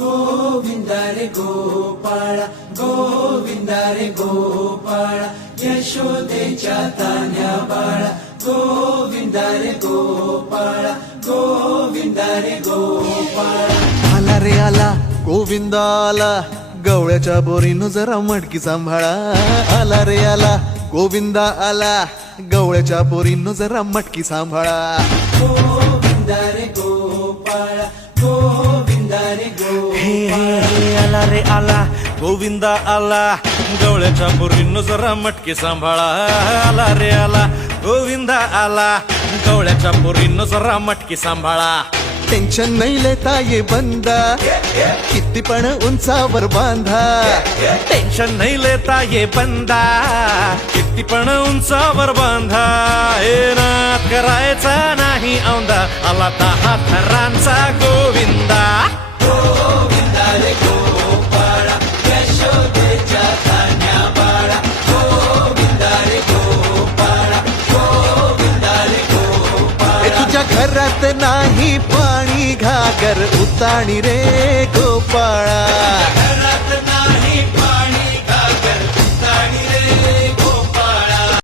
गोविंद रे गोपाळा गोविंद रे गोपाळा यशोदेच्या तान्या बाळा गोविंद रे गोपाळा गोविंद रे गोपाळा आला रे आला गोविंद आला गवळ्याच्या बोरीनं जरा मटकी सांभाळा आला रे आला गोविंद आला गवळ्याच्या बोरीनं जरा मटकी सांभाळा गोविंद रे गोपाळा गोविंद रे गोपाळा आला रे आला गोविंद आला गवळ्याच्या बोरीनं जरा मटकी सांभाळा आला रे आला गोविंद आला गवळ्याच्या बोरीनं जरा मटकी सांभाळा टेन्शन नाही लेता ये बंदा किती पण उंचावर बांधा टेन्शन नाही लेता ये बंदा किती पण उंचावर बांधा हे नाद करायचा नाही औंदा आला 10 थरांचा गोविंदा गोविंद रे गोपाळा यशोदेच्या तान्या बाळा गोविंद रे गोपाळा गोविंद रे गोपाळा ए तुझ्या घरात नाही पाणी घागर उताणी रे गोपाळा